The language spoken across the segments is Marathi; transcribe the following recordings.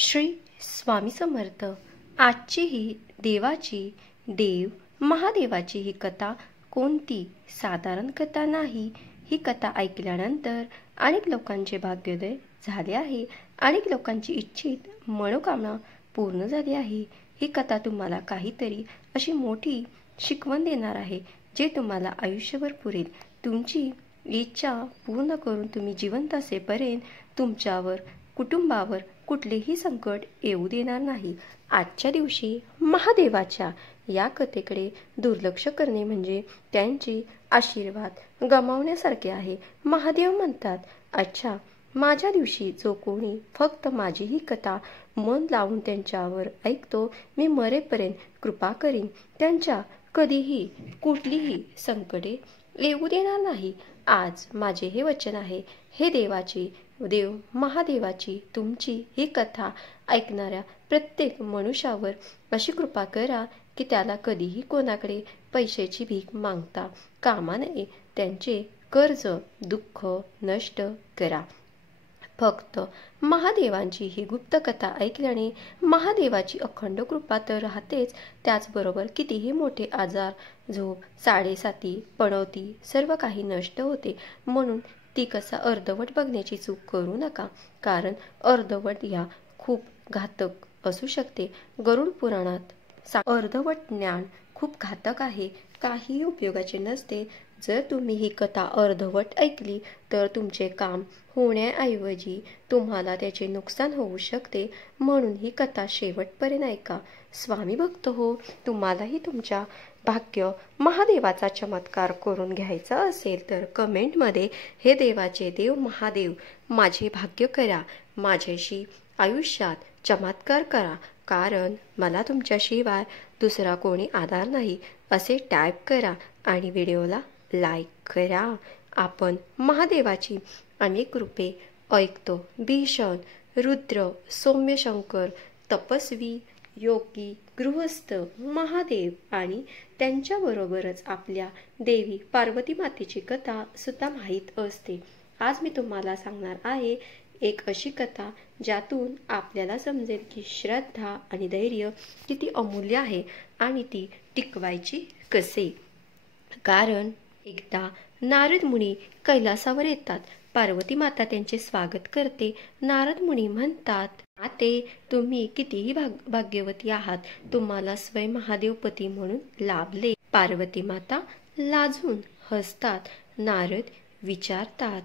श्री स्वामी समर्थ। आजची ही देवाची देव महादेवाची ही कथा कोणती साधारण कथा नाही। ही कथा ऐकल्यानंतर अनेक लोकांचे भाग्योदय झाले आहे, अनेक लोकांची इच्छित मनोकामना पूर्ण झाली आहे। ही कथा तुम्हाला काहीतरी अशी मोठी शिकवण देणार आहे, जे तुम्हाला आयुष्यभर पुरेल। तुमची इच्छा पूर्ण करून तुम्ही जिवंत असेपर्यंत तुमच्यावर कुटुंबावर कुठलेही संकट येऊ देणार नाही। आजच्या दिवशी महादेवाच्या या कथेकडे दुर्लक्ष करणे म्हणजे त्यांचे आशीर्वाद गमावण्यासारखे आहे। महादेव म्हणतात, अच्छा, माझ्या दिवशी जो कोणी फक्त माझी ही कथा मन लावून त्यांच्यावर ऐकतो, मी मरेपर्यंत कृपा करीन, त्यांच्या कधीही कुठलीही संकटे येऊ देणार नाही। आज माझे हे वचन आहे, हे देव महादेवाची तुमची ही कथा ऐकणाऱ्या प्रत्येक मनुष्यावर अशी कृपा करा की त्याला कधीही कोणाकडे पैशाची भीक मागता कामा नये। त्यांचे कर्ज दुःख नष्ट करा। फक्त महादेवांची ही गुप्त कथा ऐकल्याने महादेवाची अखंड कृपा तर राहतेच, त्याचबरोबर कितीही मोठे आजार, झोप, साडेसाती, पणवती सर्व काही नष्ट होते। म्हणून ती कसा अर्धवट बघण्याची चूक करू नका, कारण अर्धवट या खूप घातक असू शकते। गरुड पुराणात अर्धवट ज्ञान खूप घातक आहे, काही उपयोगाचे नसते। जर तुम्ही ही कथा अर्धवट ऐकली तर तुमचे काम होण्याऐवजी तुम्हाला त्याचे नुकसान होऊ शकते। म्हणून ही कथा शेवटपर्यंत ऐका। स्वामी भक्त हो, तुम्हालाही तुमच्या भाग्य महादेवाचा चमत्कार करून घ्यायचा असेल तर कमेंटमध्ये हे देवाचे देव महादेव माझे भाग्य करा, माझ्याशी आयुष्यात चमत्कार करा, कारण मला तुमच्याशिवाय दुसरा कोणी आधार नाही असे टाईप करा आणि व्हिडिओला लाईक करा। आपण महादेवाची अनेक रूपे ऐकतो, भीषण, रुद्र, सौम्यशंकर, तपस्वी, योगी, गृहस्थ, महादेव आणि त्यांच्याबरोबरच आपल्या देवी पार्वती मातेची कथा सुद्धा माहीत असते। आज मी तुम्हाला सांगणार आहे एक अशी कथा ज्यातून आपल्याला समजेल की श्रद्धा आणि धैर्य किती अमूल्य आहे आणि ती टिकवायची कसे। कारण एकदा नारद मुनी कैलासावर येतात, पार्वती माता त्यांचे स्वागत करते। नारद मुनी म्हणतात, माते, तुम्ही कितीही भाग्यवती आहात, तुम्हाला स्वयं महादेव पती म्हणून लाभले। पार्वती माता लाजून हसतात। नारद विचारतात,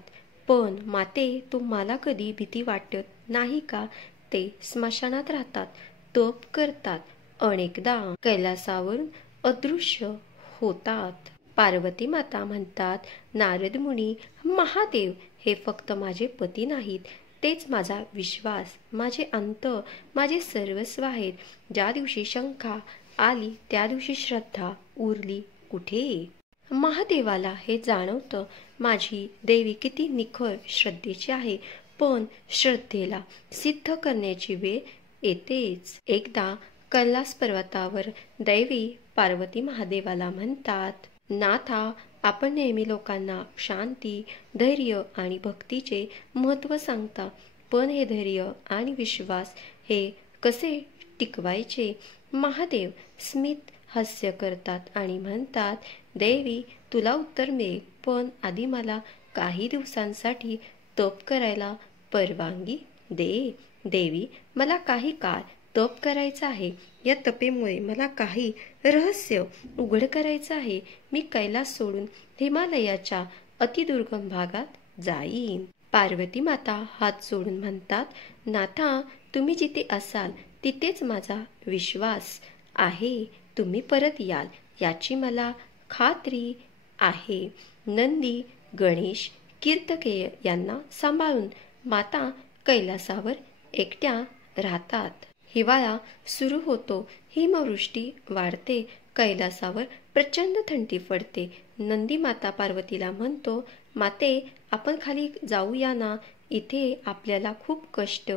पण माते, तुम्हाला कधी भीती वाटत नाही का? ते स्मशानात राहतात, तप करतात, अनेकदा कैलासावरून अदृश्य होतात। पार्वती माता म्हणतात, नारद मुनी, महादेव हे फक्त माझे पती नाहीत, तेच माझा विश्वास, माझे अंत, माझे सर्वस्व आहेत। ज्या दिवशी शंका आली त्या दिवशी श्रद्धा उरली कुठे? महादेवाला हे जाणवतं, माझी देवी किती निखळ श्रद्धेची आहे, पण श्रद्धेला सिद्ध करण्याची वेळ येतेच। एकदा कैलास पर्वतावर दैवी पार्वती महादेवाला म्हणतात, नाथा, आपण नेहमी लोकांना शांती, धैर्य आणि भक्तीचे महत्त्व सांगता, पण हे धैर्य आणि विश्वास हे कसे टिकवायचे? महादेव स्मित हास्य करतात आणि म्हणतात, देवी, तुला उत्तर मिळेल, पण आधी मला काही दिवसांसाठी तप करायला परवानगी दे। देवी, मला काही काळ तप करायचं आहे, या तपेमुळे मला काही रहस्य उघड करायचं आहे। मी कैलास सोडून हिमालयाच्या अतिदुर्गम भागात जाईन। पार्वती माता हात जोडून म्हणतात, नाथा, तुम्ही जिथे असाल तिथेच माझा विश्वास आहे, तुम्ही परत याल याची मला खात्री आहे। नंदी, गणेश, कीर्तकेय यांना सांभाळून माता कैलासावर एकट्या राहतात। हिवाळा सुरू होतो, हिमवृष्टी वाढते, कैलासावर प्रचंड थंडी पडते। नंदी माता पार्वतीला म्हणतो, माते, आपण खाली जाऊया ना, इथे आपल्याला खूप कष्ट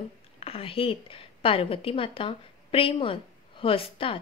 आहेत। पार्वती माता प्रेमळ हसतात,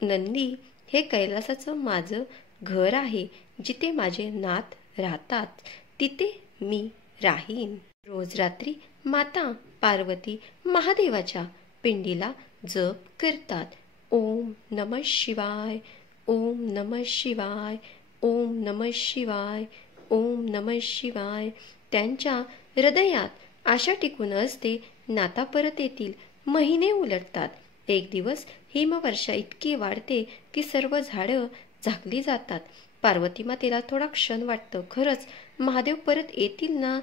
नंदी, हे कैलासाचं माझं घर आहे, जिथे माझे नाथ राहतात तिथे मी राहीन। रोज रात्री माता पार्वती महादेवाच्या पिंडीला जप करतात. ओम नमः शिवाय, ओम नमः शिवाय, ओम नमः शिवाय, ओम नमः शिवाय. त्यांच्या हृदयात आशा टिकून असते, नाता परत येतील. महिने उलटतात. एक दिवस हिमवर्षा इतकी वाढते की सर्व झाडं झाकली जातात. पार्वती मातेला थोडा क्षण वाटतं, खरंच महादेव परत येतील ना?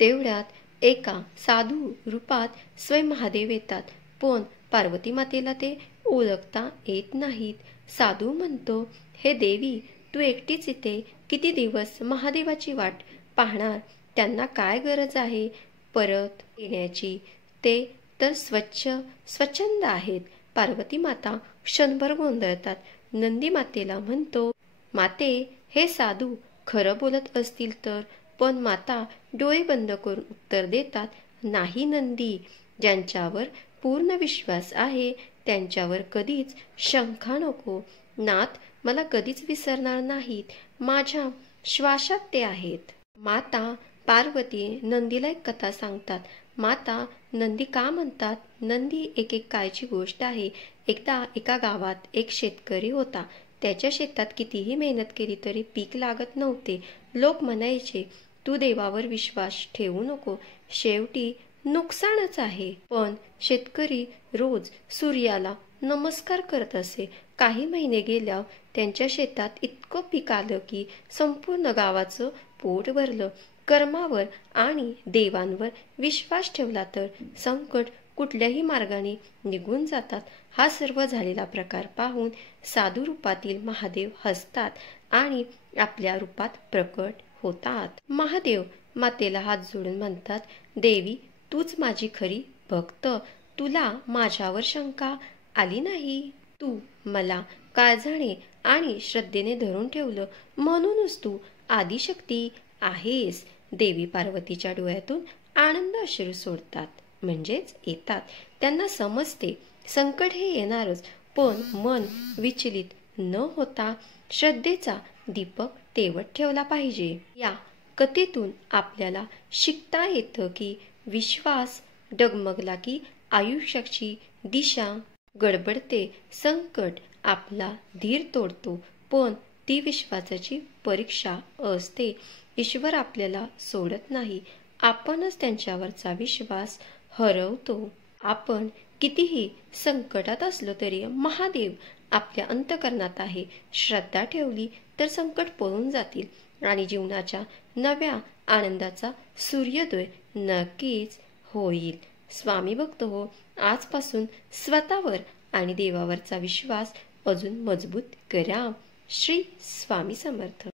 तेवढ्यात एका साधू रूपात स्वयं महादेव येतात, पण पार्वती मातेला ते ओळखता येत नाहीत. साधू म्हणतो, हे देवी, तू एकटीच इथे किती दिवस महादेवाची वाट पाहणार? त्यांना काय गरज आहे परत येण्याची? ते तर स्वच्छंद आहेत. पार्वती माता क्षणभर गोंधळतात. नंदी मातेला म्हणतो, माते, हे साधू खरं बोलत असतील तर? पण माता डोळे बंद करून उत्तर देतात, नाही नंदी, ज्यांच्यावर पूर्ण विश्वास आहे त्यांच्यावर कधीच शंका नको. नाथ मला कधीच विसरणार नाहीत. माझ्या श्वासात ते आहेत. माता पार्वती नंदीला एक कथा सांगतात. माता नंदी का म्हणतात? नंदी एक काळची गोष्ट आहे. एकदा एका गावात एक शेतकरी होता. त्याच्या शेतात कितीही मेहनत केली तरी पीक लागत नव्हते. लोक म्हणायचे, तू देवावर विश्वास ठेवू नको, शेवटी नुकसानच आहे. पण शेतकरी रोज सूर्याला नमस्कार करत असे. काही महिने गेल्यावर त्यांच्या शेतात इतकं पीक आलं की संपूर्ण गावाचं पोट भरलं. कर्मावर आणि देवांवर विश्वास ठेवला तर संकट कुठल्याही मार्गाने निघून जातात. हा सर्व झालेला प्रकार पाहून साधू रूपातील महादेव हसतात आणि आपल्या रूपात प्रकट होतात. महादेव मातेला हात जोडून म्हणतात, देवी, तूच माझी खरी भक्त. तुला माझ्यावर शंका आली नाही. तू मला काळजाने आणि श्रद्धेने धरून ठेवलं, म्हणूनच तू आदिशक्ती आहेस. देवी पार्वतीच्या डोळ्यातून आनंद अश्रू सोडतात, म्हणजेच येतात. त्यांना समजते संकट हे येणारच, पण मन विचलित न होता श्रद्धेचा दीपक तेवत ठेवला पाहिजे. या कथेतून आपल्याला शिकता येतं की विश्वास डगमगला की आयुष्याची दिशा गडबडते. संकट आपला धीर तोडतो, पण ती विश्वासाची परीक्षा असते. ईश्वर आपल्याला सोडत नाही, आपणच त्यांच्यावरचा विश्वास हरवतो. आपण कितीही संकटात असलो तरी महादेव आपल्या अंतःकरणात आहे. श्रद्धा ठेवली तर संकट पळून जातील आणि जीवनाच्या नव्या आनंदाचा सूर्योदय नक्कीच होईल. स्वामी भक्त हो, आजपासून स्वतःवर आणि देवावरचा विश्वास अजून मजबूत करा. श्री स्वामी समर्थ.